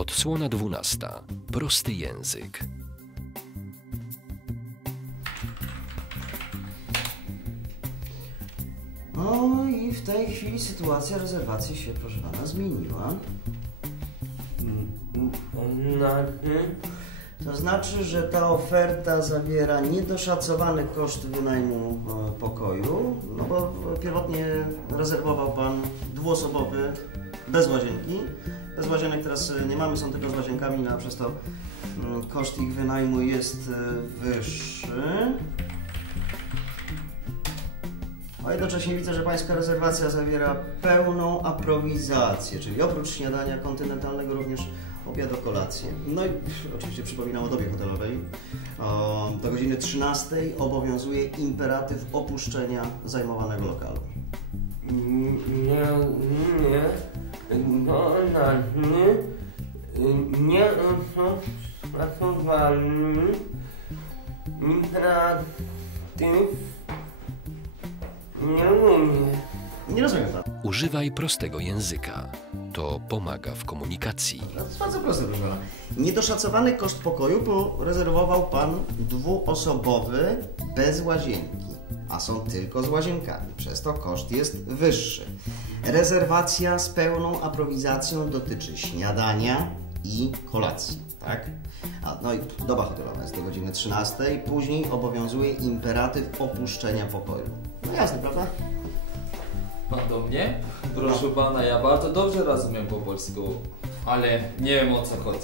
Odsłona 12. Prosty język. No i w tej chwili sytuacja rezerwacji się, proszę pana, zmieniła. To znaczy, że ta oferta zawiera niedoszacowany koszt wynajmu e, pokoju, no bo pierwotnie rezerwował pan dwuosobowy bez łazienki. Bez łazienek teraz e, nie mamy, są tylko z łazienkami, no a przez to mm, koszt ich wynajmu jest e, wyższy. A jednocześnie widzę, że pańska rezerwacja zawiera pełną aprowizację, czyli oprócz śniadania kontynentalnego również obiad o kolację. No i oczywiście przypominam o dobie hotelowej. Do godziny 13 obowiązuje imperatyw opuszczenia zajmowanego lokalu. nie, to znaczy, nie są stosowani imperatyw nie umie. Nie rozumiem pan. Używaj prostego języka. To pomaga w komunikacji. No, to jest bardzo proste, proszę pana. Niedoszacowany koszt pokoju porezerwował pan dwuosobowy bez łazienki, a są tylko z łazienkami, przez to koszt jest wyższy. Rezerwacja z pełną aprowizacją dotyczy śniadania i kolacji, tak? A, no i doba hotelowa jest do godziny 13, później obowiązuje imperatyw opuszczenia pokoju. No jasne, prawda? Pan do mnie? Proszę pana, ja bardzo dobrze rozumiem po polsku, ale nie wiem o co chodzi.